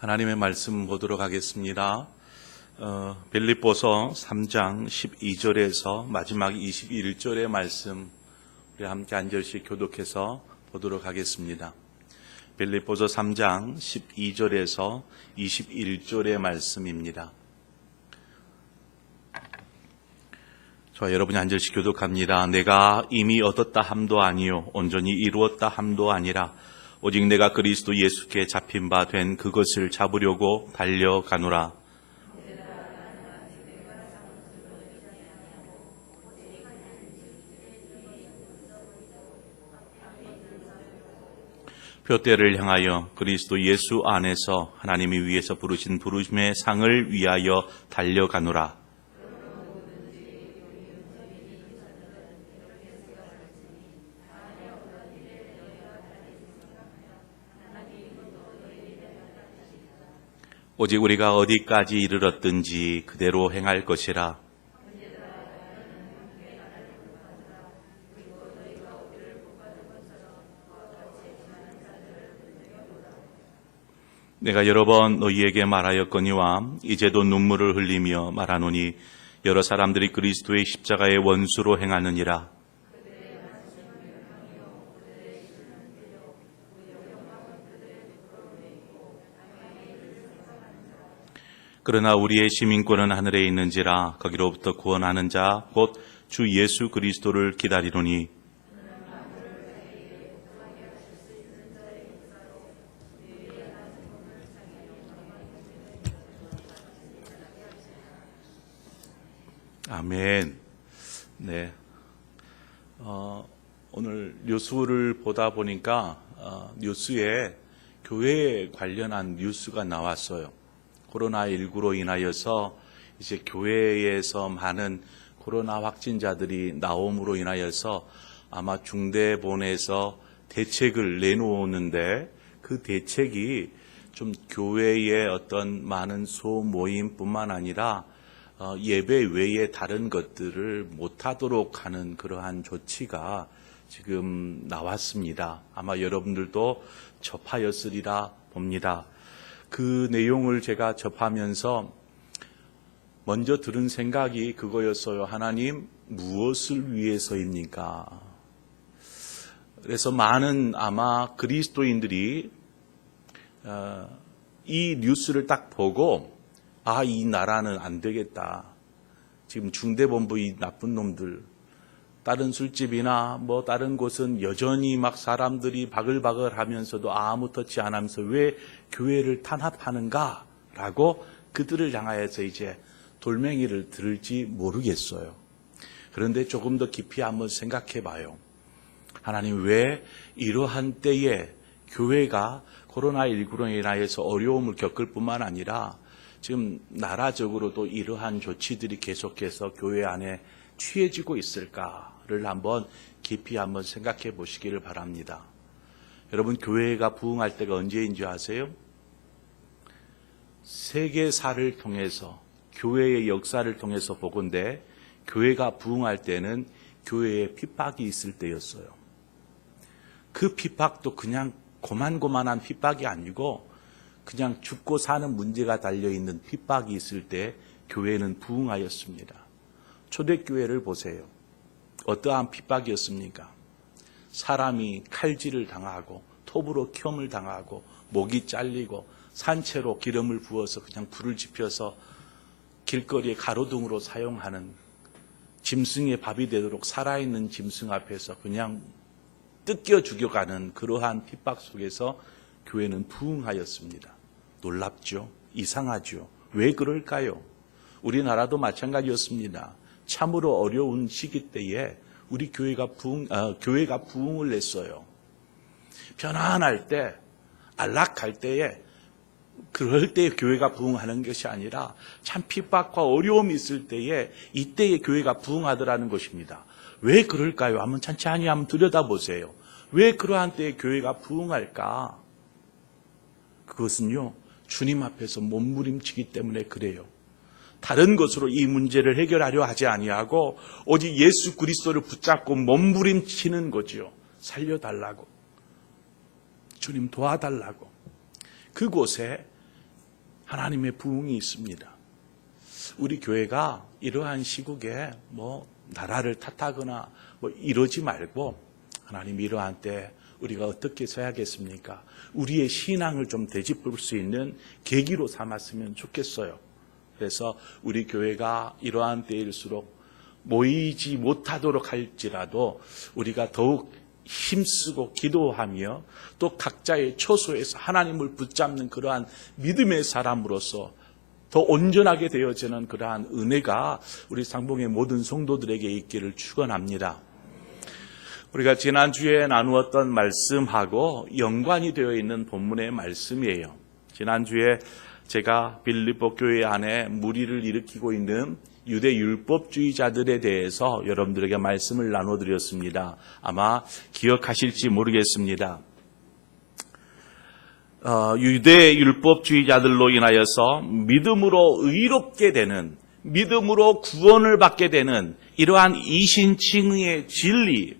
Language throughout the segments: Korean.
하나님의 말씀 보도록 하겠습니다. 빌립보서 3장 12절에서 마지막 21절의 말씀 우리 함께 한 절씩 교독해서 보도록 하겠습니다. 빌립보서 3장 12절에서 21절의 말씀입니다. 저와 여러분이 한 절씩 교독합니다. 내가 이미 얻었다 함도 아니요 온전히 이루었다 함도 아니라 오직 내가 그리스도 예수께 잡힌 바 된 그것을 잡으려고 달려가노라. 표대를 향하여 그리스도 예수 안에서 하나님이 위에서 부르신 부르심의 상을 위하여 달려가노라. 오직 우리가 어디까지 이르렀든지 그대로 행할 것이라. 내가 여러 번 너희에게 말하였거니와 이제도 눈물을 흘리며 말하노니 여러 사람들이 그리스도의 십자가의 원수로 행하느니라. 그러나 우리의 시민권은 하늘에 있는지라 거기로부터 구원하는 자 곧 주 예수 그리스도를 기다리노니 아멘. 네. 오늘 뉴스를 보다 보니까 뉴스에 교회에 관련한 뉴스가 나왔어요. 코로나19로 인하여서 이제 교회에서 많은 코로나 확진자들이 나옴으로 인하여서 아마 중대본에서 대책을 내놓는데 그 대책이 좀 교회의 어떤 많은 소모임뿐만 아니라 예배 외에 다른 것들을 못하도록 하는 그러한 조치가 지금 나왔습니다. 아마 여러분들도 접하였으리라 봅니다. 그 내용을 제가 접하면서 먼저 들은 생각이 그거였어요. 하나님, 무엇을 위해서입니까? 그래서 많은 아마 그리스도인들이 이 뉴스를 딱 보고 이 나라는 안 되겠다. 지금 중대본부 이 나쁜 놈들, 다른 술집이나 다른 곳은 여전히 막 사람들이 바글바글 하면서도 아무 터치 안 하면서 왜 교회를 탄압하는가? 라고 그들을 향하여서 이제 돌멩이를 들을지 모르겠어요. 그런데 조금 더 깊이 한번 생각해 봐요. 하나님, 왜 이러한 때에 교회가 코로나19로 인하여서 어려움을 겪을 뿐만 아니라 지금 나라적으로도 이러한 조치들이 계속해서 교회 안에 취해지고 있을까를 한번 깊이 한번 생각해 보시기를 바랍니다. 여러분, 교회가 부흥할 때가 언제인 줄 아세요? 세계사를 통해서 교회의 역사를 통해서 보건대 교회가 부흥할 때는 교회에 핍박이 있을 때였어요. 그 핍박도 그냥 고만고만한 핍박이 아니고 그냥 죽고 사는 문제가 달려있는 핍박이 있을 때 교회는 부흥하였습니다. 초대교회를 보세요. 어떠한 핍박이었습니까? 사람이 칼질을 당하고 톱으로 켬을 당하고 목이 잘리고 산채로 기름을 부어서 그냥 불을 지펴서 길거리에 가로등으로 사용하는 짐승의 밥이 되도록 살아있는 짐승 앞에서 그냥 뜯겨 죽여가는 그러한 핍박 속에서 교회는 부흥하였습니다. 놀랍죠? 이상하죠? 왜 그럴까요? 우리나라도 마찬가지였습니다. 참으로 어려운 시기 때에 우리 교회가 부흥을 냈어요. 편안할 때, 안락할 때에, 그럴 때 교회가 부흥하는 것이 아니라 참 핍박과 어려움이 있을 때에 이때의 교회가 부흥하더라는 것입니다. 왜 그럴까요? 한번 천천히 한번 들여다보세요. 왜 그러한 때에 교회가 부흥할까? 그것은요, 주님 앞에서 몸부림치기 때문에 그래요. 다른 것으로 이 문제를 해결하려 하지 아니하고 오직 예수 그리스도를 붙잡고 몸부림치는 거죠. 살려달라고, 주님 도와달라고. 그곳에 하나님의 부흥이 있습니다. 우리 교회가 이러한 시국에 나라를 탓하거나 이러지 말고 하나님 이러한 때 우리가 어떻게 서야겠습니까? 우리의 신앙을 좀 되짚을 수 있는 계기로 삼았으면 좋겠어요. 그래서 우리 교회가 이러한 때일수록 모이지 못하도록 할지라도 우리가 더욱 힘쓰고 기도하며 또 각자의 처소에서 하나님을 붙잡는 그러한 믿음의 사람으로서 더 온전하게 되어지는 그러한 은혜가 우리 상봉의 모든 성도들에게 있기를 축원합니다. 우리가 지난주에 나누었던 말씀하고 연관이 되어 있는 본문의 말씀이에요. 지난주에 제가 빌립보 교회 안에 무리를 일으키고 있는 유대 율법주의자들에 대해서 여러분들에게 말씀을 나눠드렸습니다. 아마 기억하실지 모르겠습니다. 유대 율법주의자들로 인하여서 믿음으로 의롭게 되는, 믿음으로 구원을 받게 되는 이러한 이신칭의의 진리,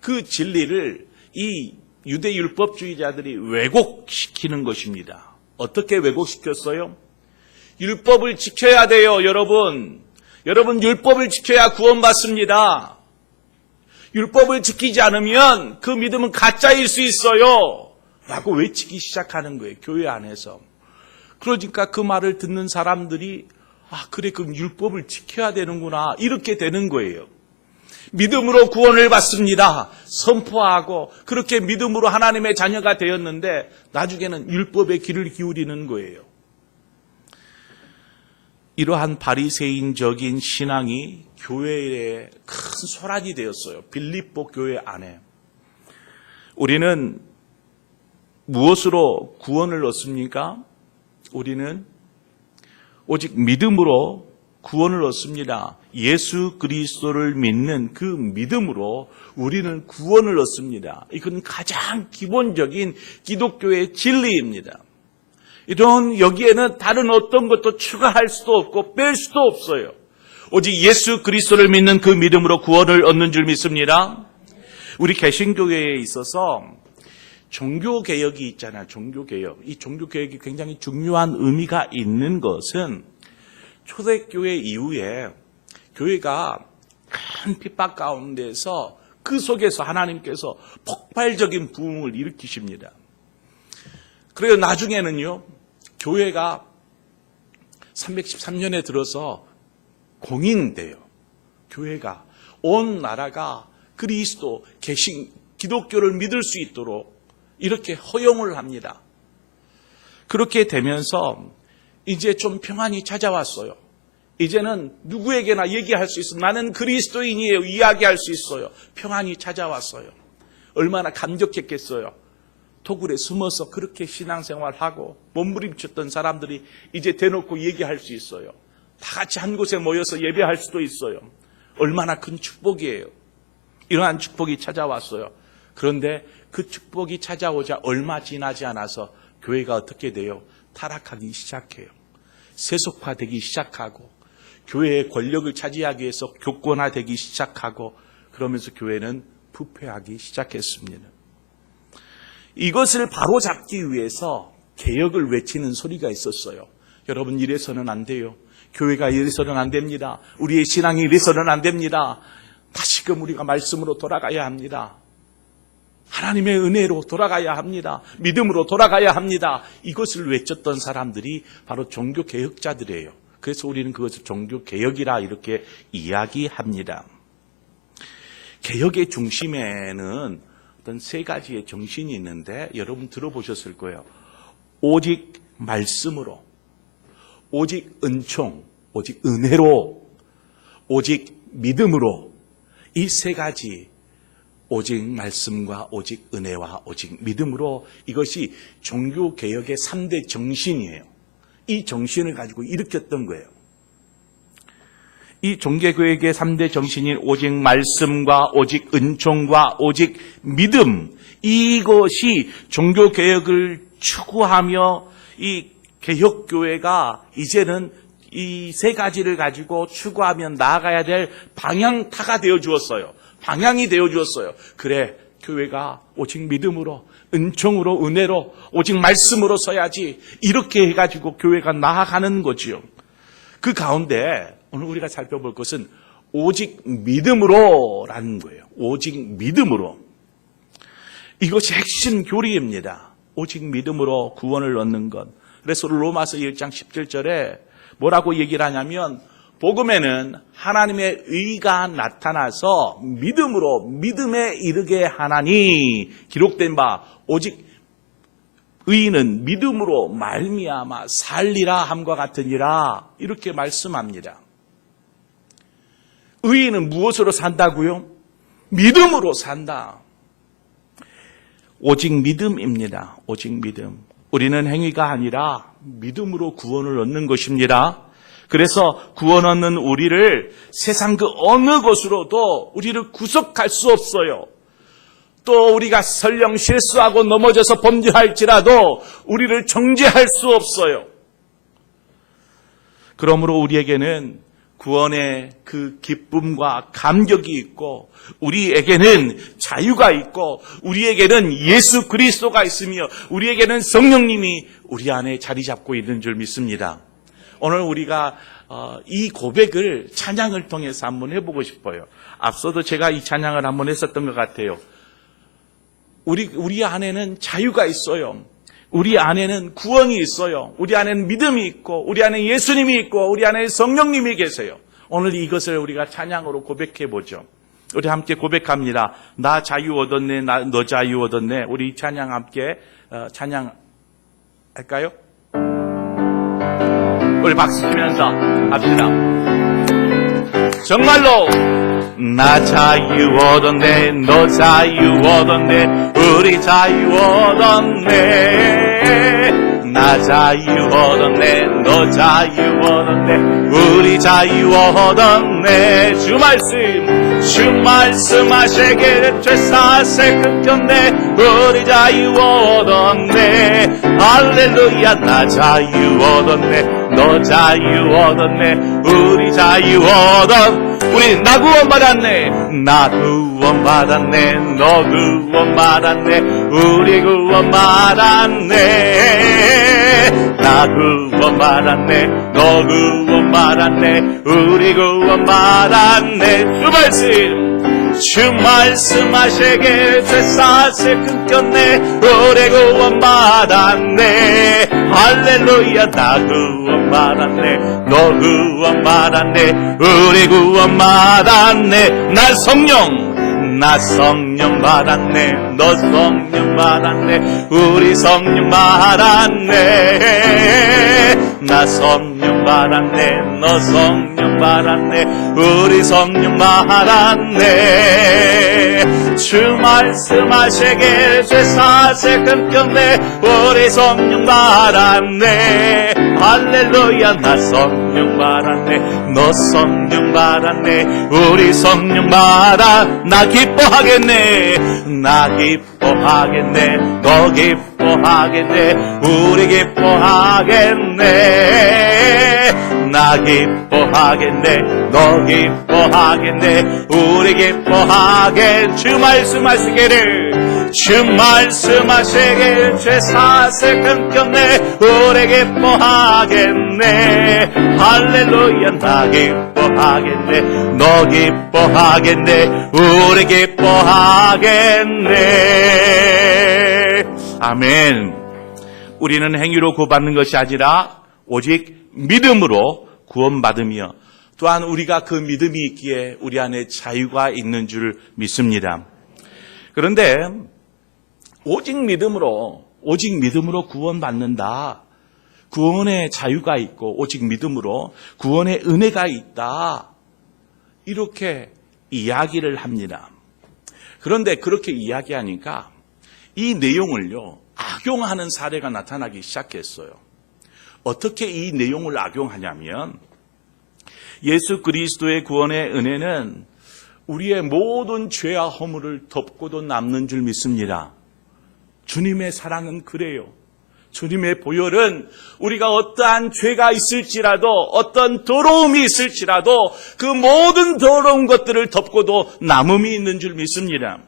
그 진리를 이 유대 율법주의자들이 왜곡시키는 것입니다. 어떻게 왜곡시켰어요? 율법을 지켜야 돼요, 여러분. 여러분, 율법을 지켜야 구원받습니다. 율법을 지키지 않으면 그 믿음은 가짜일 수 있어요. 라고 외치기 시작하는 거예요, 교회 안에서. 그러니까 그 말을 듣는 사람들이 그래, 그럼 율법을 지켜야 되는구나, 이렇게 되는 거예요. 믿음으로 구원을 받습니다. 선포하고 그렇게 믿음으로 하나님의 자녀가 되었는데 나중에는 율법의 귀를 기울이는 거예요. 이러한 바리새인적인 신앙이 교회에 큰 소란이 되었어요. 빌립보 교회 안에. 우리는 무엇으로 구원을 얻습니까? 우리는 오직 믿음으로 구원을 얻습니다. 예수 그리스도를 믿는 그 믿음으로 우리는 구원을 얻습니다. 이건 가장 기본적인 기독교의 진리입니다. 이런 여기에는 다른 어떤 것도 추가할 수도 없고 뺄 수도 없어요. 오직 예수 그리스도를 믿는 그 믿음으로 구원을 얻는 줄 믿습니다. 우리 개신교회에 있어서 종교개혁이 있잖아요. 종교개혁. 이 종교개혁이 굉장히 중요한 의미가 있는 것은 초대교회 이후에 교회가 큰 핍박 가운데서 그 속에서 하나님께서 폭발적인 부흥을 일으키십니다. 그래서 나중에는요, 교회가 313년에 들어서 공인돼요. 교회가, 온 나라가 그리스도, 기독교를 믿을 수 있도록 이렇게 허용을 합니다. 그렇게 되면서 이제 좀 평안이 찾아왔어요. 이제는 누구에게나 얘기할 수 있어요. 나는 그리스도인이에요. 이야기할 수 있어요. 평안이 찾아왔어요. 얼마나 감격했겠어요. 토굴에 숨어서 그렇게 신앙생활하고 몸부림쳤던 사람들이 이제 대놓고 얘기할 수 있어요. 다 같이 한 곳에 모여서 예배할 수도 있어요. 얼마나 큰 축복이에요. 이러한 축복이 찾아왔어요. 그런데 그 축복이 찾아오자 얼마 지나지 않아서 교회가 어떻게 돼요? 타락하기 시작해요. 세속화되기 시작하고 교회의 권력을 차지하기 위해서 교권화되기 시작하고 그러면서 교회는 부패하기 시작했습니다. 이것을 바로잡기 위해서 개혁을 외치는 소리가 있었어요. 여러분, 이래서는 안 돼요. 교회가 이래서는 안 됩니다. 우리의 신앙이 이래서는 안 됩니다. 다시금 우리가 말씀으로 돌아가야 합니다. 하나님의 은혜로 돌아가야 합니다. 믿음으로 돌아가야 합니다. 이것을 외쳤던 사람들이 바로 종교개혁자들이에요. 그래서 우리는 그것을 종교개혁이라 이렇게 이야기합니다. 개혁의 중심에는 어떤 세 가지의 정신이 있는데 여러분 들어보셨을 거예요. 오직 말씀으로, 오직 은총, 오직 은혜로, 오직 믿음으로, 이 세 가지, 오직 말씀과 오직 은혜와 오직 믿음으로, 이것이 종교개혁의 3대 정신이에요. 이 정신을 가지고 일으켰던 거예요. 이 종교개혁의 3대 정신인 오직 말씀과 오직 은총과 오직 믿음, 이것이 종교개혁을 추구하며 이 개혁교회가 이제는 이 세 가지를 가지고 추구하며 나아가야 될 방향타가 되어 주었어요. 방향이 되어 주었어요. 그래, 교회가 오직 믿음으로 은총으로, 은혜로, 오직 말씀으로 서야지. 이렇게 해가지고 교회가 나아가는 거지요. 그 가운데 오늘 우리가 살펴볼 것은 오직 믿음으로라는 거예요. 오직 믿음으로. 이것이 핵심 교리입니다. 오직 믿음으로 구원을 얻는 것. 그래서 로마서 1장 17절에 뭐라고 얘기를 하냐면, 복음에는 하나님의 의가 나타나서 믿음으로 믿음에 이르게 하나니 기록된 바 오직 의인은 믿음으로 말미암아 살리라 함과 같으니라. 이렇게 말씀합니다. 의인은 무엇으로 산다고요? 믿음으로 산다. 오직 믿음입니다. 오직 믿음. 우리는 행위가 아니라 믿음으로 구원을 얻는 것입니다. 그래서 구원 얻는 우리를 세상 그 어느 곳으로도 우리를 구속할 수 없어요. 또 우리가 설령 실수하고 넘어져서 범죄할지라도 우리를 정죄할 수 없어요. 그러므로 우리에게는 구원의 그 기쁨과 감격이 있고, 우리에게는 자유가 있고, 우리에게는 예수 그리스도가 있으며, 우리에게는 성령님이 우리 안에 자리 잡고 있는 줄 믿습니다. 오늘 우리가 이 고백을 찬양을 통해서 한번 해보고 싶어요. 앞서도 제가 이 찬양을 한번 했었던 것 같아요. 우리 안에는 자유가 있어요. 우리 안에는 구원이 있어요. 우리 안에는 믿음이 있고, 우리 안에 예수님이 있고, 우리 안에 성령님이 계세요. 오늘 이것을 우리가 찬양으로 고백해 보죠. 우리 함께 고백합니다. 나 자유 얻었네, 너 자유 얻었네. 우리 이 찬양 함께 찬양할까요? 우리 박수 치면서 합시다. 정말로 나 자유 얻었네, 너 자유 얻었네, 우리 자유 얻었네. 나 자유 얻었네, 너 자유 얻었네, 우리 자유 얻었네. 주 말씀 하시기를 죄사세 끊겼네, 우리 자유 얻었네. 할렐루야. 나 자유 얻었네, 너 자유 얻었네, 우리 자유 얻었네. 우리 나 구원 받았네, 나 구원 받았네, 너 구원 받았네, 우리 구원 받았네. 나 구원 받았네, 너 구원 받았네, 우리 구원 받았네. 주 말씀 하시길 죄사세 끊겼네, 우리 구원 받았네. 할렐루야. 나 구원 받았네, 너 구원 받았네, 우리 구원 받았네. 나 성령 받았네, 너 성령 받았네, 우리 성령 받았네. 나 성령 받았네, 너 성령 받았네, 우리 성령 받았네. 주 말씀하시길 죄사세 끊겼네, 우리 성령 받았네. 할렐루야. 나 성령 받았네, 너 성령 받았네, 우리 성령 받아. 나 기뻐하겠네, 나 기뻐하겠네, 너 기뻐하겠네, 우리 기뻐하겠네. 나 기뻐하겠네, 너 기뻐하겠네, 우리 기뻐하겠네. 주 말씀하시기를, 주 말씀하시길 죄사세 끊겼네, 우리 기뻐하겠네. 할렐루야. 나 기뻐하겠네, 너 기뻐하겠네, 우리 기뻐하겠네. 아멘. 우리는 행위로 구원받는 것이 아니라 오직 믿음으로 구원받으며, 또한 우리가 그 믿음이 있기에 우리 안에 자유가 있는 줄 믿습니다. 그런데 오직 믿음으로 구원받는다, 구원의 자유가 있고 오직 믿음으로 구원의 은혜가 있다, 이렇게 이야기를 합니다. 그런데 그렇게 이야기하니까 이 내용을요 악용하는 사례가 나타나기 시작했어요. 어떻게 이 내용을 악용하냐면, 예수 그리스도의 구원의 은혜는 우리의 모든 죄와 허물을 덮고도 남는 줄 믿습니다. 주님의 사랑은 그래요. 주님의 보혈은 우리가 어떠한 죄가 있을지라도, 어떤 더러움이 있을지라도 그 모든 더러운 것들을 덮고도 남음이 있는 줄 믿습니다.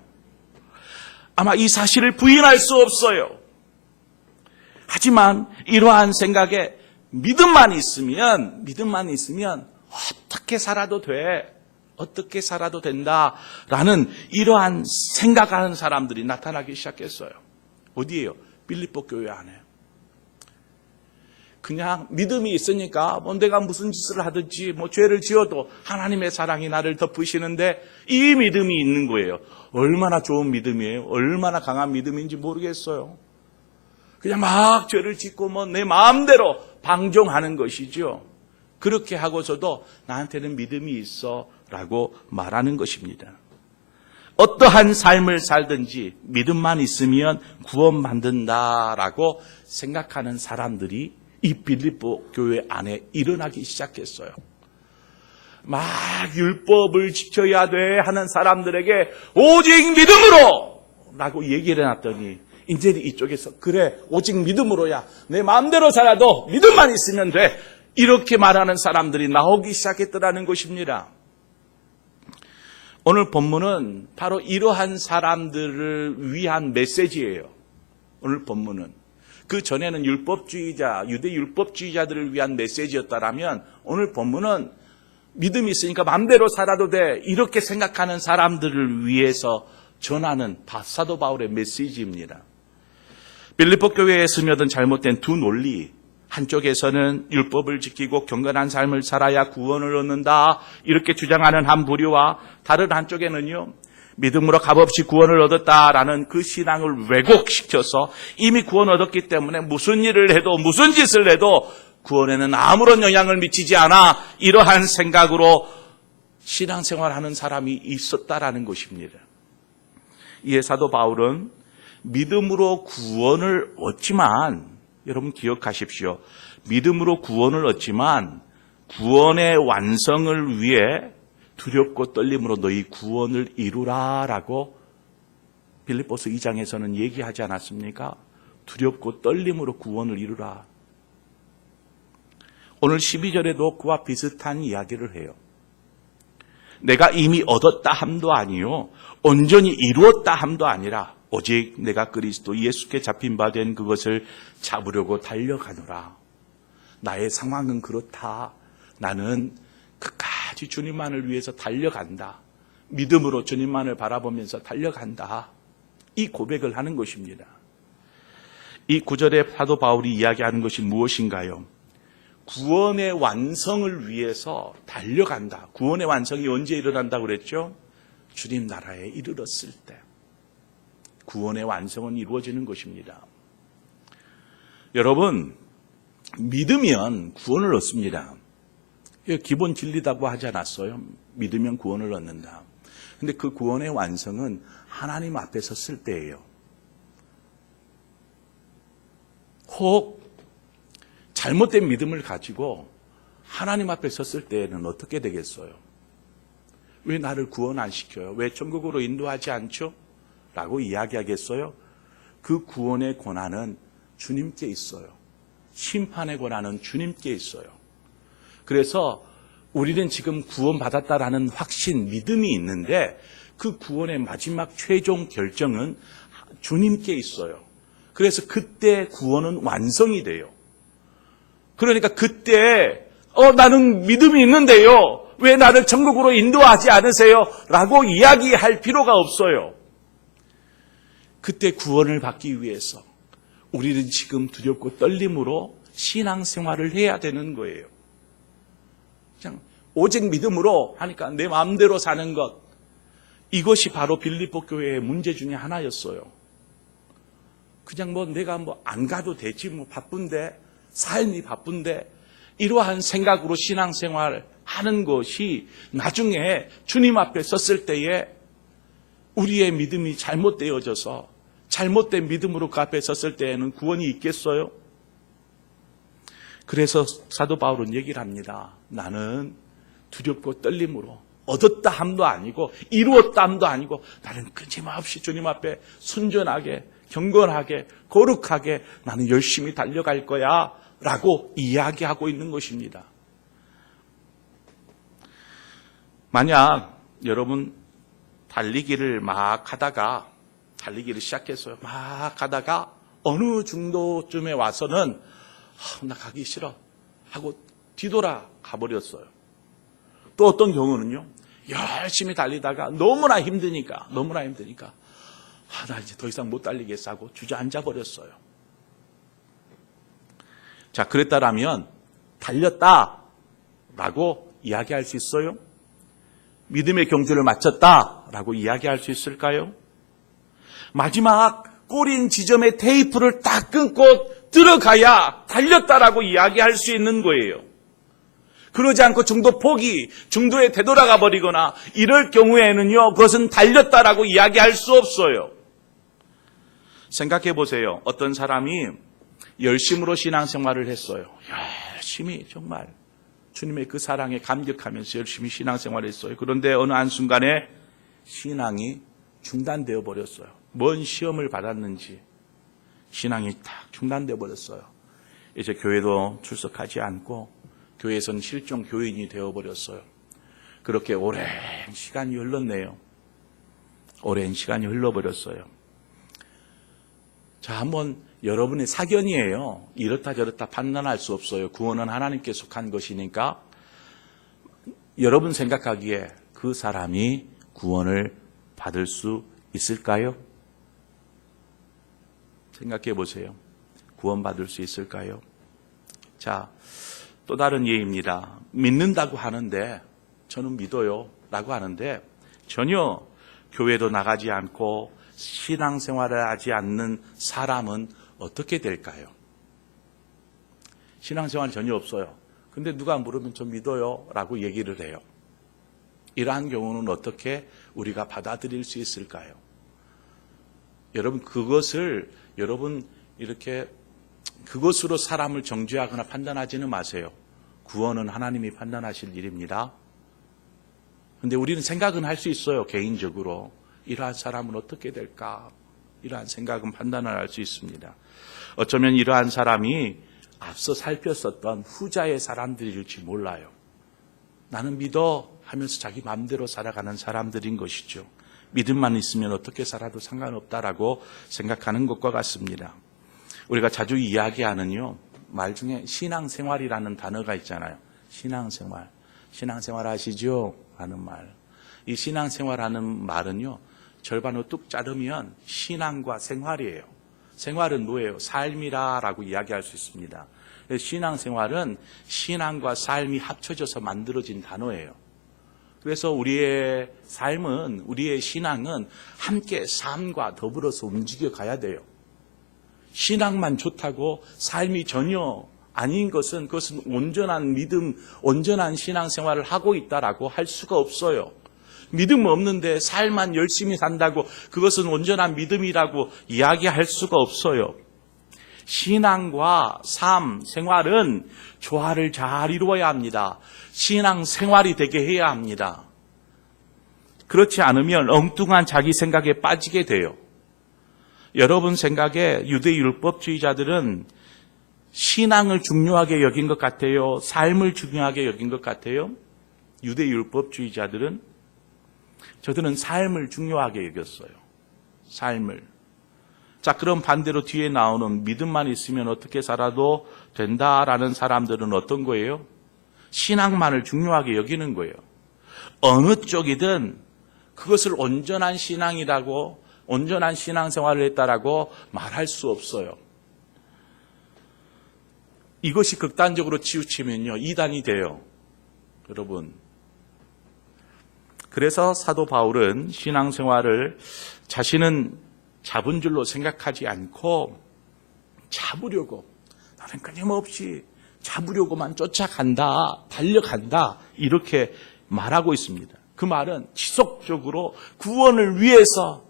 아마 이 사실을 부인할 수 없어요. 하지만 이러한 생각에 믿음만 있으면 어떻게 살아도 돼. 어떻게 살아도 된다라는 이러한 생각하는 사람들이 나타나기 시작했어요. 어디예요? 빌립보 교회 안에. 그냥 믿음이 있으니까 내가 무슨 짓을 하든지 죄를 지어도 하나님의 사랑이 나를 덮으시는데 이 믿음이 있는 거예요. 얼마나 좋은 믿음이에요. 얼마나 강한 믿음인지 모르겠어요. 그냥 막 죄를 짓고 내 마음대로 방종하는 것이죠. 그렇게 하고서도 나한테는 믿음이 있어 라고 말하는 것입니다. 어떠한 삶을 살든지 믿음만 있으면 구원받는다라고 생각하는 사람들이 이 빌립보 교회 안에 일어나기 시작했어요. 막 율법을 지켜야 돼 하는 사람들에게 오직 믿음으로 라고 얘기를 해놨더니 이제 이쪽에서 그래 오직 믿음으로야 내 마음대로 살아도 믿음만 있으면 돼 이렇게 말하는 사람들이 나오기 시작했더라는 것입니다. 오늘 본문은 바로 이러한 사람들을 위한 메시지예요. 오늘 본문은 그 전에는 유대 율법주의자들을 위한 메시지였다라면 오늘 본문은 믿음이 있으니까 마음대로 살아도 돼 이렇게 생각하는 사람들을 위해서 전하는 사도 바울의 메시지입니다. 빌립보 교회에 스며든 잘못된 두 논리, 한쪽에서는 율법을 지키고 경건한 삶을 살아야 구원을 얻는다 이렇게 주장하는 한 부류와 다른 한쪽에는요 믿음으로 값없이 구원을 얻었다라는 그 신앙을 왜곡시켜서 이미 구원 얻었기 때문에 무슨 일을 해도 무슨 짓을 해도 구원에는 아무런 영향을 미치지 않아 이러한 생각으로 신앙생활하는 사람이 있었다라는 것입니다. 이에 사도 바울은 믿음으로 구원을 얻지만 여러분 기억하십시오. 믿음으로 구원을 얻지만 구원의 완성을 위해 두렵고 떨림으로 너희 구원을 이루라라고 빌립보서 2장에서는 얘기하지 않았습니까? 두렵고 떨림으로 구원을 이루라. 오늘 12절에도 그와 비슷한 이야기를 해요. 내가 이미 얻었다 함도 아니요 온전히 이루었다 함도 아니라 오직 내가 그리스도 예수께 잡힌 바 된 그것을 잡으려고 달려가노라. 나의 상황은 그렇다. 나는 끝까지 주님만을 위해서 달려간다. 믿음으로 주님만을 바라보면서 달려간다. 이 고백을 하는 것입니다. 이 구절에 사도 바울이 이야기하는 것이 무엇인가요? 구원의 완성을 위해서 달려간다. 구원의 완성이 언제 일어난다고 그랬죠? 주님 나라에 이르렀을 때. 구원의 완성은 이루어지는 것입니다. 여러분, 믿으면 구원을 얻습니다. 기본 진리라고 하지 않았어요? 믿으면 구원을 얻는다. 근데 그 구원의 완성은 하나님 앞에 섰을 때예요. 혹 잘못된 믿음을 가지고 하나님 앞에 섰을 때에는 어떻게 되겠어요? 왜 나를 구원 안 시켜요? 왜 천국으로 인도하지 않죠? 라고 이야기하겠어요? 그 구원의 권한은 주님께 있어요. 심판의 권한은 주님께 있어요. 그래서 우리는 지금 구원받았다라는 확신, 믿음이 있는데 그 구원의 마지막 최종 결정은 주님께 있어요. 그래서 그때 구원은 완성이 돼요. 그러니까 그때 나는 믿음이 있는데요. 왜 나를 천국으로 인도하지 않으세요? 라고 이야기할 필요가 없어요. 그때 구원을 받기 위해서 우리는 지금 두렵고 떨림으로 신앙생활을 해야 되는 거예요. 그냥 오직 믿음으로 하니까 내 마음대로 사는 것, 이것이 바로 빌립보 교회의 문제 중에 하나였어요. 그냥 내가 안 가도 되지, 바쁜데, 삶이 바쁜데, 이러한 생각으로 신앙생활을 하는 것이 나중에 주님 앞에 섰을 때에 우리의 믿음이 잘못되어져서 잘못된 믿음으로 그 앞에 섰을 때에는 구원이 있겠어요? 그래서 사도 바울은 얘기를 합니다. 나는 두렵고 떨림으로 얻었다 함도 아니고 이루었다 함도 아니고 나는 끊임없이 주님 앞에 순전하게 경건하게 거룩하게 나는 열심히 달려갈 거야 라고 이야기하고 있는 것입니다. 만약 여러분 달리기를 막 하다가 달리기를 시작했어요. 막 가다가 어느 정도쯤에 와서는 나 가기 싫어 하고 뒤돌아 가버렸어요. 또 어떤 경우는요, 열심히 달리다가 너무나 힘드니까 나 이제 더 이상 못 달리겠어 하고 주저앉아 버렸어요. 자, 그랬다라면 달렸다라고 이야기할 수 있어요? 믿음의 경주를 마쳤다라고 이야기할 수 있을까요? 마지막 꼬린 지점에 테이프를 딱 끊고 들어가야 달렸다라고 이야기할 수 있는 거예요. 그러지 않고 중도 포기, 중도에 되돌아가 버리거나 이럴 경우에는요, 그것은 달렸다라고 이야기할 수 없어요. 생각해 보세요. 어떤 사람이 열심으로 신앙생활을 했어요. 열심히 정말 주님의 그 사랑에 감격하면서 열심히 신앙생활을 했어요. 그런데 어느 한순간에 신앙이 중단되어 버렸어요. 뭔 시험을 받았는지 신앙이 딱 중단되어 버렸어요. 이제 교회도 출석하지 않고 교회에서는 실종 교인이 되어버렸어요. 그렇게 오랜 시간이 흘렀네요. 오랜 시간이 흘러버렸어요. 자, 한번 여러분의 사견이에요. 이렇다 저렇다 판단할 수 없어요. 구원은 하나님께 속한 것이니까 여러분 생각하기에 그 사람이 구원을 받을 수 있을까요? 생각해 보세요. 구원받을 수 있을까요? 자, 또 다른 예입니다. 믿는다고 하는데 저는 믿어요 라고 하는데 전혀 교회도 나가지 않고 신앙생활을 하지 않는 사람은 어떻게 될까요? 신앙생활이 전혀 없어요. 근데 누가 물으면 저 믿어요 라고 얘기를 해요. 이러한 경우는 어떻게 우리가 받아들일 수 있을까요? 여러분, 이렇게 그것으로 사람을 정죄하거나 판단하지는 마세요. 구원은 하나님이 판단하실 일입니다. 그런데 우리는 생각은 할 수 있어요. 개인적으로 이러한 사람은 어떻게 될까? 이러한 생각은 판단을 할 수 있습니다. 어쩌면 이러한 사람이 앞서 살폈었던 후자의 사람들일지 몰라요. 나는 믿어 하면서 자기 마음대로 살아가는 사람들인 것이죠. 믿음만 있으면 어떻게 살아도 상관없다라고 생각하는 것과 같습니다. 우리가 자주 이야기하는요, 말 중에 신앙생활이라는 단어가 있잖아요. 신앙생활 아시죠? 하는 말. 이 신앙생활하는 말은요, 절반으로 뚝 자르면 신앙과 생활이에요. 생활은 뭐예요? 삶이라고 이야기할 수 있습니다. 신앙생활은 신앙과 삶이 합쳐져서 만들어진 단어예요. 그래서 우리의 삶은, 우리의 신앙은 함께 삶과 더불어서 움직여 가야 돼요. 신앙만 좋다고 삶이 전혀 아닌 것은, 그것은 온전한 믿음, 온전한 신앙생활을 하고 있다라고 할 수가 없어요. 믿음 없는데 삶만 열심히 산다고 그것은 온전한 믿음이라고 이야기할 수가 없어요. 신앙과 삶, 생활은 조화를 잘 이루어야 합니다. 신앙 생활이 되게 해야 합니다. 그렇지 않으면 엉뚱한 자기 생각에 빠지게 돼요. 여러분 생각에 유대율법주의자들은 신앙을 중요하게 여긴 것 같아요? 삶을 중요하게 여긴 것 같아요? 유대율법주의자들은? 저들은 삶을 중요하게 여겼어요. 삶을. 자, 그럼 반대로 뒤에 나오는 믿음만 있으면 어떻게 살아도 된다라는 사람들은 어떤 거예요? 신앙만을 중요하게 여기는 거예요. 어느 쪽이든 그것을 온전한 신앙이라고, 온전한 신앙생활을 했다라고 말할 수 없어요. 이것이 극단적으로 치우치면요, 이단이 돼요. 여러분. 그래서 사도 바울은 신앙생활을 자신은 잡은 줄로 생각하지 않고 잡으려고, 나는 끊임없이 잡으려고만 쫓아간다, 달려간다, 이렇게 말하고 있습니다. 그 말은 지속적으로 구원을 위해서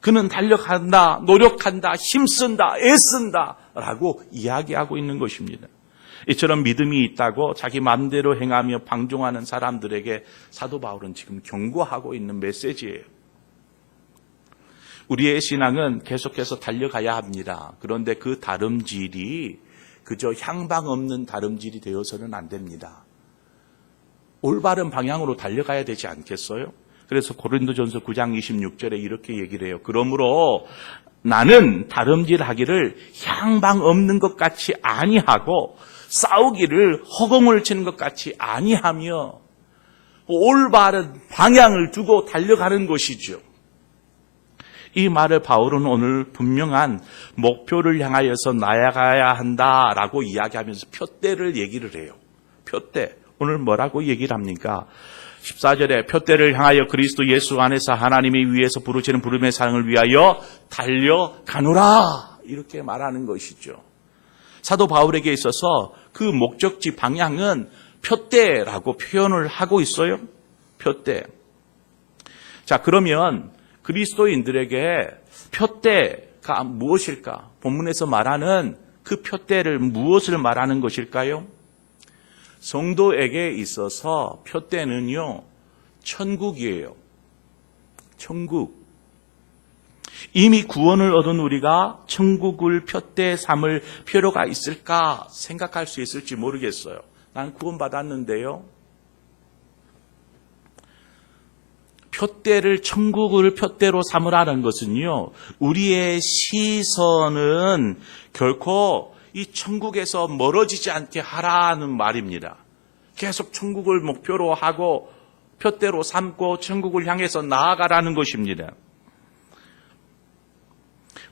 그는 달려간다, 노력한다, 힘쓴다, 애쓴다 라고 이야기하고 있는 것입니다. 이처럼 믿음이 있다고 자기 마음대로 행하며 방종하는 사람들에게 사도 바울은 지금 경고하고 있는 메시지예요. 우리의 신앙은 계속해서 달려가야 합니다. 그런데 그 다름질이 그저 향방 없는 다름질이 되어서는 안 됩니다. 올바른 방향으로 달려가야 되지 않겠어요? 그래서 고린도전서 9장 26절에 이렇게 얘기를 해요. 그러므로 나는 다름질하기를 향방 없는 것 같이 아니하고 싸우기를 허공을 치는 것 같이 아니하며 올바른 방향을 두고 달려가는 것이죠. 이 말을 바울은 오늘 분명한 목표를 향하여서 나아가야 한다라고 이야기하면서 표대를 얘기를 해요. 표대. 오늘 뭐라고 얘기를 합니까? 14절에 표대를 향하여 그리스도 예수 안에서 하나님이 위에서 부르시는 부름의 사랑을 위하여 달려가노라. 이렇게 말하는 것이죠. 사도 바울에게 있어서 그 목적지 방향은 표대라고 표현을 하고 있어요. 표대. 자, 그러면 그리스도인들에게 표대가 무엇일까? 본문에서 말하는 그 표대를 무엇을 말하는 것일까요? 성도에게 있어서 표대는요, 천국이에요. 천국. 이미 구원을 얻은 우리가 천국을 표대 삼을 필요가 있을까 생각할 수 있을지 모르겠어요. 난 구원받았는데요. 표대를, 천국을 표대로 삼으라는 것은요, 우리의 시선은 결코 이 천국에서 멀어지지 않게 하라는 말입니다. 계속 천국을 목표로 하고 표대로 삼고 천국을 향해서 나아가라는 것입니다.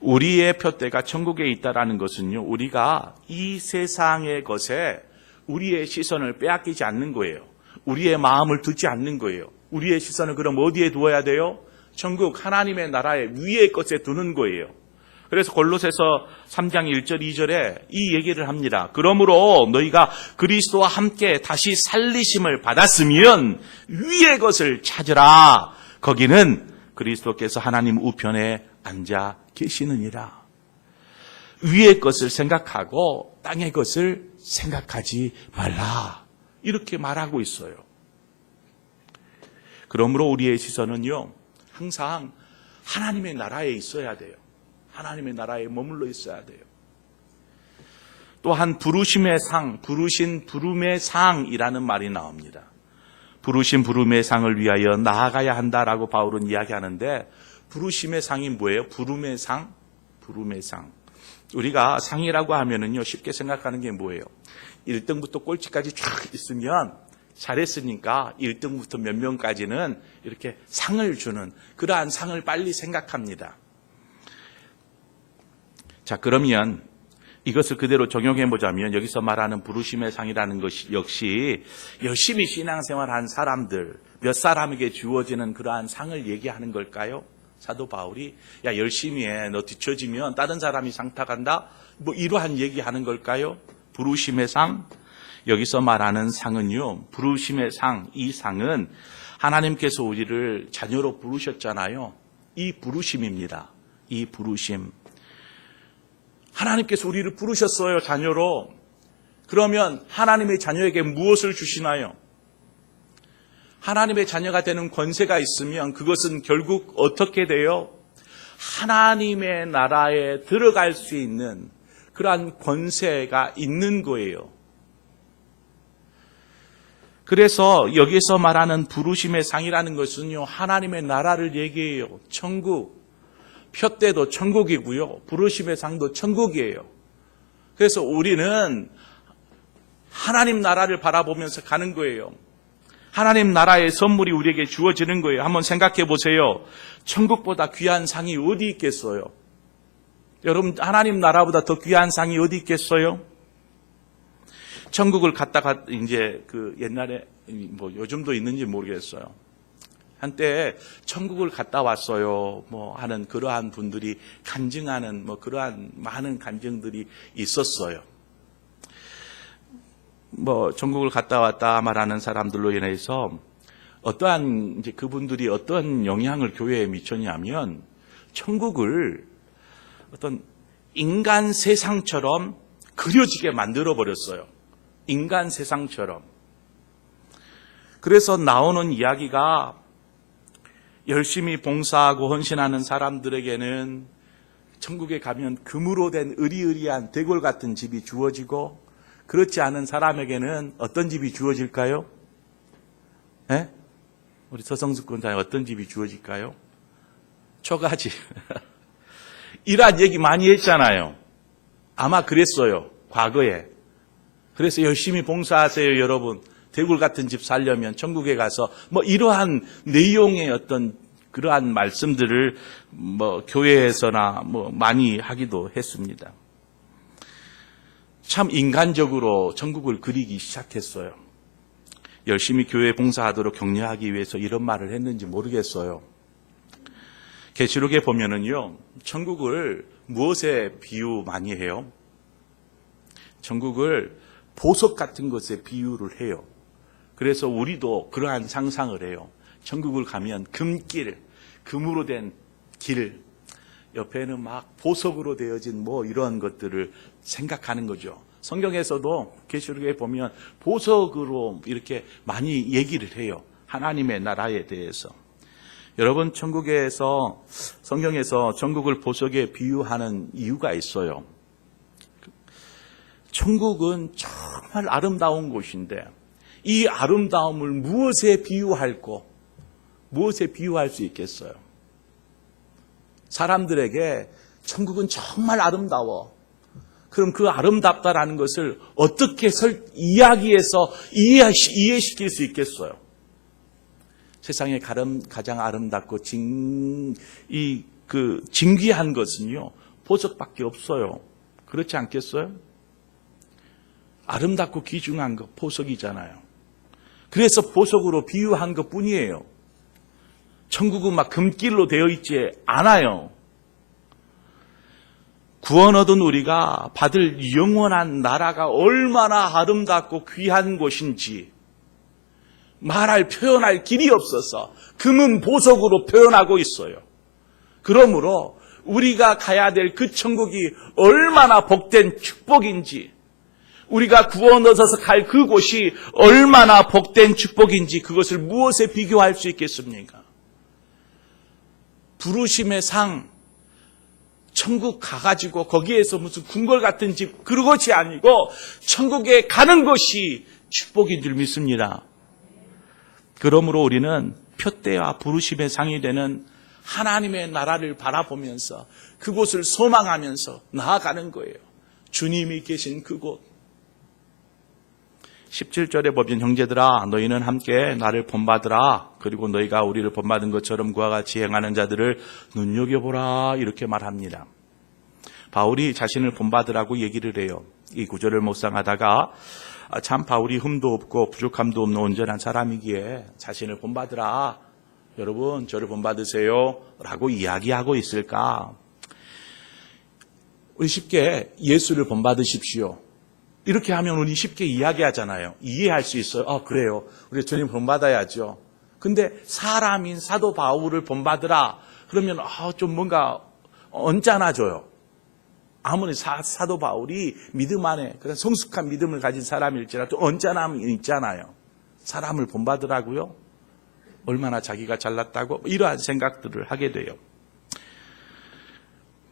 우리의 표대가 천국에 있다라는 것은요, 우리가 이 세상의 것에 우리의 시선을 빼앗기지 않는 거예요. 우리의 마음을 두지 않는 거예요. 우리의 시선을 그럼 어디에 두어야 돼요? 천국 하나님의 나라의 위의 것에 두는 거예요. 그래서 골로새서 3장 1절 2절에 이 얘기를 합니다. 그러므로 너희가 그리스도와 함께 다시 살리심을 받았으면 위의 것을 찾으라. 거기는 그리스도께서 하나님 우편에 앉아 계시느니라. 위의 것을 생각하고 땅의 것을 생각하지 말라. 이렇게 말하고 있어요. 그러므로 우리의 시선은요, 항상 하나님의 나라에 있어야 돼요. 하나님의 나라에 머물러 있어야 돼요. 또한 부르심의 상, 부르신 부름의 상이라는 말이 나옵니다. 부르신 부름의 상을 위하여 나아가야 한다라고 바울은 이야기하는데, 부르심의 상이 뭐예요? 부름의 상? 부름의 상. 우리가 상이라고 하면은요, 쉽게 생각하는 게 뭐예요? 1등부터 꼴찌까지 쫙 있으면 잘했으니까 1등부터 몇 명까지는 이렇게 상을 주는 그러한 상을 빨리 생각합니다. 자, 그러면 이것을 그대로 적용해 보자면 여기서 말하는 부르심의 상이라는 것이 역시 열심히 신앙생활한 사람들, 몇 사람에게 주어지는 그러한 상을 얘기하는 걸까요? 사도 바울이 야, 열심히 해. 너 뒤처지면 다른 사람이 상 타간다? 뭐 이러한 얘기하는 걸까요? 부르심의 상? 여기서 말하는 상은요, 부르심의 상, 이 상은 하나님께서 우리를 자녀로 부르셨잖아요. 이 부르심입니다. 이 부르심. 하나님께서 우리를 부르셨어요, 자녀로. 그러면 하나님의 자녀에게 무엇을 주시나요? 하나님의 자녀가 되는 권세가 있으면 그것은 결국 어떻게 돼요? 하나님의 나라에 들어갈 수 있는 그러한 권세가 있는 거예요. 그래서 여기서 말하는 부르심의 상이라는 것은요, 하나님의 나라를 얘기해요. 천국. 표대도 천국이고요. 부르심의 상도 천국이에요. 그래서 우리는 하나님 나라를 바라보면서 가는 거예요. 하나님 나라의 선물이 우리에게 주어지는 거예요. 한번 생각해 보세요. 천국보다 귀한 상이 어디 있겠어요? 여러분, 하나님 나라보다 더 귀한 상이 어디 있겠어요? 천국을 갔다가 이제 그 옛날에 뭐 요즘도 있는지 모르겠어요. 한때 천국을 갔다 왔어요. 뭐 하는 그러한 분들이 간증하는 뭐 그러한 많은 간증들이 있었어요. 뭐 천국을 갔다 왔다 말하는 사람들로 인해서 어떠한 이제 그분들이 어떤 영향을 교회에 미쳤냐면 천국을 어떤 인간 세상처럼 그려지게 만들어 버렸어요. 인간 세상처럼. 그래서 나오는 이야기가 열심히 봉사하고 헌신하는 사람들에게는 천국에 가면 금으로 된 으리으리한 대궐 같은 집이 주어지고, 그렇지 않은 사람에게는 어떤 집이 주어질까요? 네? 우리 서성숙 군사에 어떤 집이 주어질까요? 초가집. 이런 얘기 많이 했잖아요. 아마 그랬어요. 과거에. 그래서 열심히 봉사하세요, 여러분. 대굴 같은 집 살려면 천국에 가서 뭐 이러한 내용의 어떤 그러한 말씀들을 뭐 교회에서나 뭐 많이 하기도 했습니다. 참 인간적으로 천국을 그리기 시작했어요. 열심히 교회 봉사하도록 격려하기 위해서 이런 말을 했는지 모르겠어요. 계시록에 보면은요, 천국을 무엇에 비유 많이 해요? 천국을 보석 같은 것에 비유를 해요. 그래서 우리도 그러한 상상을 해요. 천국을 가면 금길, 금으로 된 길, 옆에는 막 보석으로 되어진 뭐 이런 것들을 생각하는 거죠. 성경에서도 계시록에 보면 보석으로 이렇게 많이 얘기를 해요. 하나님의 나라에 대해서. 여러분, 천국에서, 성경에서 천국을 보석에 비유하는 이유가 있어요. 천국은 정말 아름다운 곳인데 이 아름다움을 무엇에 비유할고 무엇에 비유할 수 있겠어요? 사람들에게 천국은 정말 아름다워. 그럼 그 아름답다라는 것을 어떻게 이야기해서 이해시킬 수 있겠어요? 세상에 가장 아름답고 진귀한 것은요, 보석밖에 없어요. 그렇지 않겠어요? 아름답고 귀중한 것 보석이잖아요. 그래서 보석으로 비유한 것 뿐이에요. 천국은 막 금길로 되어 있지 않아요. 구원 얻은 우리가 받을 영원한 나라가 얼마나 아름답고 귀한 곳인지 표현할 길이 없어서 금은 보석으로 표현하고 있어요. 그러므로 우리가 가야 될 그 천국이 얼마나 복된 축복인지, 우리가 구원 얻어서 갈 그곳이 얼마나 복된 축복인지 그것을 무엇에 비교할 수 있겠습니까? 부르심의 상, 천국 가가지고 거기에서 무슨 궁궐 같은 집, 그것이 아니고 천국에 가는 것이 축복인 줄 믿습니다. 그러므로 우리는 표대와 부르심의 상이 되는 하나님의 나라를 바라보면서 그곳을 소망하면서 나아가는 거예요. 주님이 계신 그곳. 17절에 보면 형제들아 너희는 함께 나를 본받으라. 그리고 너희가 우리를 본받은 것처럼 그와 같이 행하는 자들을 눈여겨보라. 이렇게 말합니다. 바울이 자신을 본받으라고 얘기를 해요. 이 구절을 묵상하다가 참 바울이 흠도 없고 부족함도 없는 온전한 사람이기에 자신을 본받으라. 여러분 저를 본받으세요 라고 이야기하고 있을까? 우리 쉽게 예수를 본받으십시오. 이렇게 하면 우리 쉽게 이야기하잖아요. 이해할 수 있어요. 그래요. 우리 주님 본받아야죠. 근데 사람인 사도 바울을 본받으라. 그러면 좀 뭔가 언짢아져요. 아무리 사도 바울이 믿음 안에 그런 성숙한 믿음을 가진 사람일지라도 언짢음이 있잖아요. 사람을 본받으라고요? 얼마나 자기가 잘났다고? 이러한 생각들을 하게 돼요.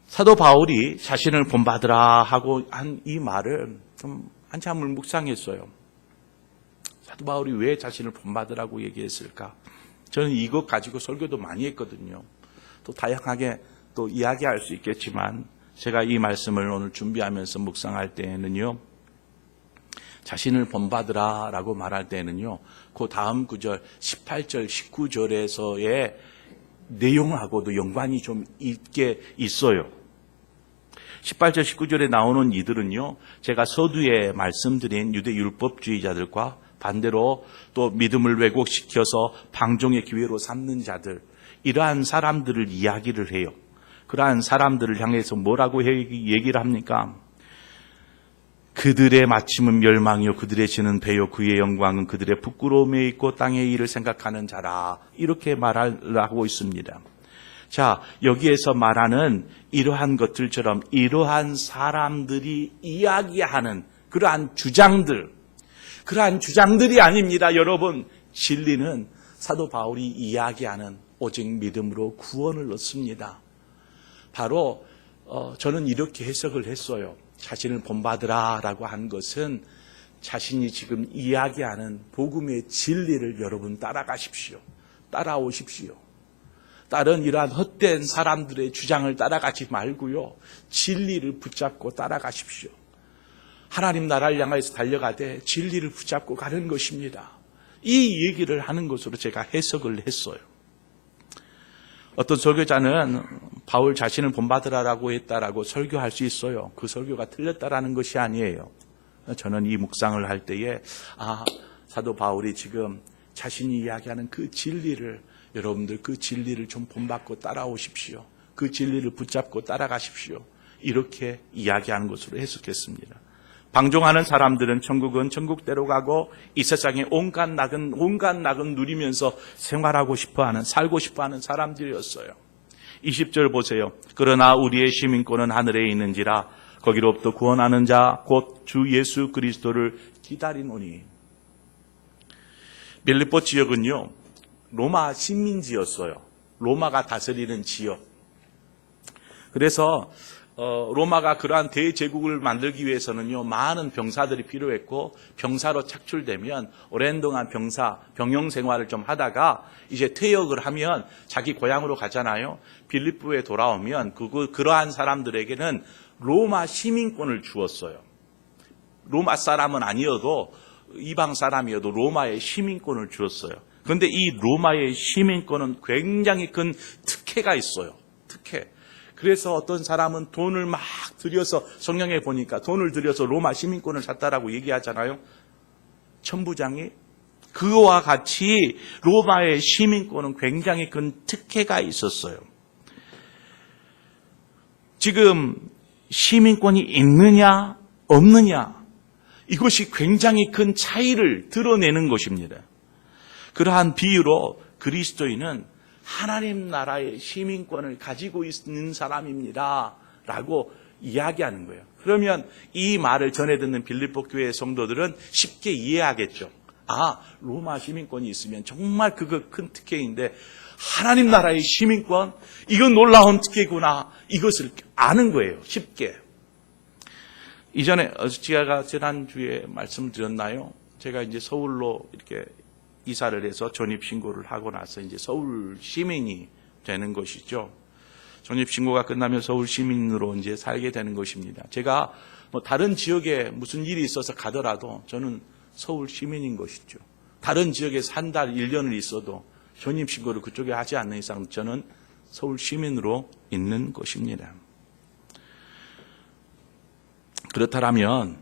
사도 바울이 자신을 본받으라 하고 한 이 말을 좀 한참을 묵상했어요. 사도 바울이 왜 자신을 본받으라고 얘기했을까? 저는 이것 가지고 설교도 많이 했거든요. 또 다양하게 또 이야기할 수 있겠지만 제가 이 말씀을 오늘 준비하면서 묵상할 때에는요, 자신을 본받으라 라고 말할 때에는요, 그 다음 구절 18절 19절에서의 내용하고도 연관이 좀 있게 있어요. 18절 19절에 나오는 이들은요, 제가 서두에 말씀드린 유대 율법주의자들과 반대로 또 믿음을 왜곡시켜서 방종의 기회로 삼는 자들, 이러한 사람들을 이야기를 해요. 그러한 사람들을 향해서 뭐라고 얘기를 합니까? 그들의 마침은 멸망이요 그들의 지는 배요 그의 영광은 그들의 부끄러움에 있고 땅의 일을 생각하는 자라. 이렇게 말하고 있습니다. 자, 여기에서 말하는 이러한 것들처럼 이러한 사람들이 이야기하는 그러한 주장들이 아닙니다. 여러분, 진리는 사도 바울이 이야기하는 오직 믿음으로 구원을 얻습니다. 바로 저는 이렇게 해석을 했어요. 자신을 본받으라 라고 한 것은 자신이 지금 이야기하는 복음의 진리를 여러분 따라가십시오. 따라오십시오. 다른 이러한 헛된 사람들의 주장을 따라가지 말고요. 진리를 붙잡고 따라가십시오. 하나님 나라를 향해서 달려가되 진리를 붙잡고 가는 것입니다. 이 얘기를 하는 것으로 제가 해석을 했어요. 어떤 설교자는 바울 자신을 본받으라고 했다라고 설교할 수 있어요. 그 설교가 틀렸다라는 것이 아니에요. 저는 이 묵상을 할 때에 사도 바울이 지금 자신이 이야기하는 그 진리를, 여러분들 그 진리를 좀 본받고 따라오십시오. 그 진리를 붙잡고 따라가십시오. 이렇게 이야기하는 것으로 해석했습니다. 방종하는 사람들은 천국은 천국대로 가고 이 세상에 온갖 낙은 누리면서 생활하고 싶어하는, 살고 싶어하는 사람들이었어요. 20절 보세요. 그러나 우리의 시민권은 하늘에 있는지라 거기로부터 구원하는 자 곧 주 예수 그리스도를 기다리노니. 빌립보 지역은요, 로마 식민지였어요. 로마가 다스리는 지역. 그래서 로마가 그러한 대제국을 만들기 위해서는요, 많은 병사들이 필요했고, 병사로 착출되면 오랜 동안 병영 생활을 좀 하다가 이제 퇴역을 하면 자기 고향으로 가잖아요. 빌립보에 돌아오면 그러한 사람들에게는 로마 시민권을 주었어요. 로마 사람은 아니어도, 이방 사람이어도 로마의 시민권을 주었어요. 그런데 이 로마의 시민권은 굉장히 큰 특혜가 있어요. 특혜. 그래서 어떤 사람은 돈을 막 들여서, 성경에 보니까 돈을 들여서 로마 시민권을 샀다라고 얘기하잖아요. 천부장이. 그와 같이 로마의 시민권은 굉장히 큰 특혜가 있었어요. 지금 시민권이 있느냐 없느냐, 이것이 굉장히 큰 차이를 드러내는 것입니다. 그러한 비유로 그리스도인은 하나님 나라의 시민권을 가지고 있는 사람입니다 라고 이야기하는 거예요. 그러면 이 말을 전해 듣는 빌립보 교회의 성도들은 쉽게 이해하겠죠. 로마 시민권이 있으면 정말 그거 큰 특혜인데, 하나님 나라의 시민권, 이건 놀라운 특혜구나, 이것을 아는 거예요. 쉽게. 이전에 제가 지난주에 말씀드렸나요? 제가 이제 서울로 이렇게 이사를 해서 전입신고를 하고 나서 이제 서울 시민이 되는 것이죠. 전입신고가 끝나면 서울 시민으로 이제 살게 되는 것입니다. 제가 다른 지역에 무슨 일이 있어서 가더라도 저는 서울 시민인 것이죠. 다른 지역에서 한 달, 1년을 있어도 전입신고를 그쪽에 하지 않는 이상 저는 서울 시민으로 있는 것입니다. 그렇다면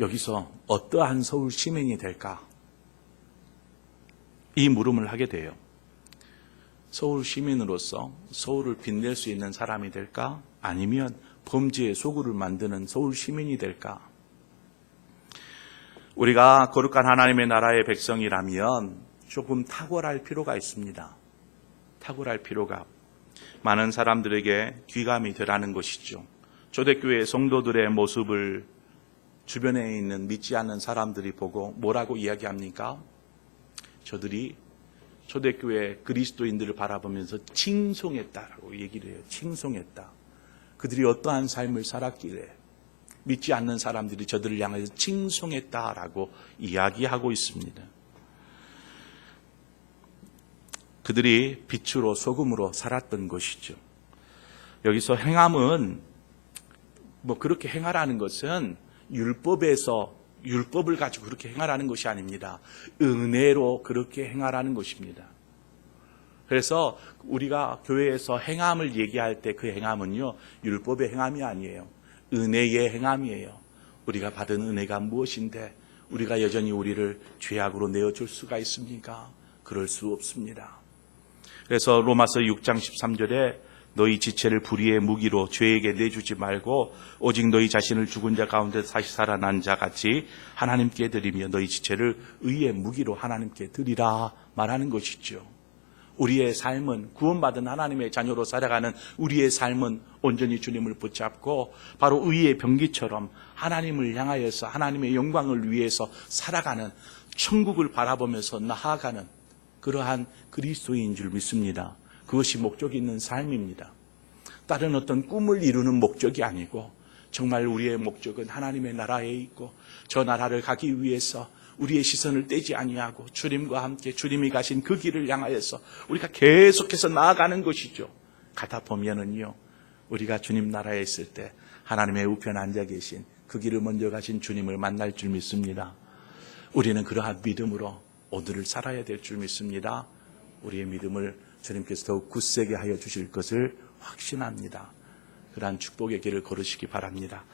여기서 어떠한 서울 시민이 될까? 이 물음을 하게 돼요. 서울 시민으로서 서울을 빛낼 수 있는 사람이 될까? 아니면 범죄의 소굴을 만드는 서울 시민이 될까? 우리가 거룩한 하나님의 나라의 백성이라면 조금 탁월할 필요가 있습니다. 탁월할 필요가, 많은 사람들에게 귀감이 되라는 것이죠. 초대교회 성도들의 모습을 주변에 있는 믿지 않는 사람들이 보고 뭐라고 이야기합니까? 저들이 초대교회 그리스도인들을 바라보면서 칭송했다라고 얘기를 해요. 칭송했다. 그들이 어떠한 삶을 살았길래 믿지 않는 사람들이 저들을 향해서 칭송했다라고 이야기하고 있습니다. 그들이 빛으로 소금으로 살았던 것이죠. 여기서 행함은 그렇게 행하라는 것은 율법을 가지고 그렇게 행하라는 것이 아닙니다. 은혜로 그렇게 행하라는 것입니다. 그래서 우리가 교회에서 행함을 얘기할 때 그 행함은요, 율법의 행함이 아니에요. 은혜의 행함이에요. 우리가 받은 은혜가 무엇인데 우리가 여전히 우리를 죄악으로 내어줄 수가 있습니까? 그럴 수 없습니다. 그래서 로마서 6장 13절에 너희 지체를 불의의 무기로 죄에게 내주지 말고 오직 너희 자신을 죽은 자 가운데 다시 살아난 자 같이 하나님께 드리며 너희 지체를 의의 무기로 하나님께 드리라 말하는 것이죠. 우리의 삶은, 구원받은 하나님의 자녀로 살아가는 우리의 삶은 온전히 주님을 붙잡고 바로 의의 병기처럼 하나님을 향하여서 하나님의 영광을 위해서 살아가는, 천국을 바라보면서 나아가는 그러한 그리스도인 줄 믿습니다. 그것이 목적이 있는 삶입니다. 다른 어떤 꿈을 이루는 목적이 아니고 정말 우리의 목적은 하나님의 나라에 있고 저 나라를 가기 위해서 우리의 시선을 떼지 아니하고 주님과 함께 주님이 가신 그 길을 향하여서 우리가 계속해서 나아가는 것이죠. 가다 보면은요, 우리가 주님 나라에 있을 때 하나님의 우편에 앉아 계신 그 길을 먼저 가신 주님을 만날 줄 믿습니다. 우리는 그러한 믿음으로 오늘을 살아야 될 줄 믿습니다. 우리의 믿음을 주님께서 더욱 굳세게 하여 주실 것을 확신합니다. 그러한 축복의 길을 걸으시기 바랍니다.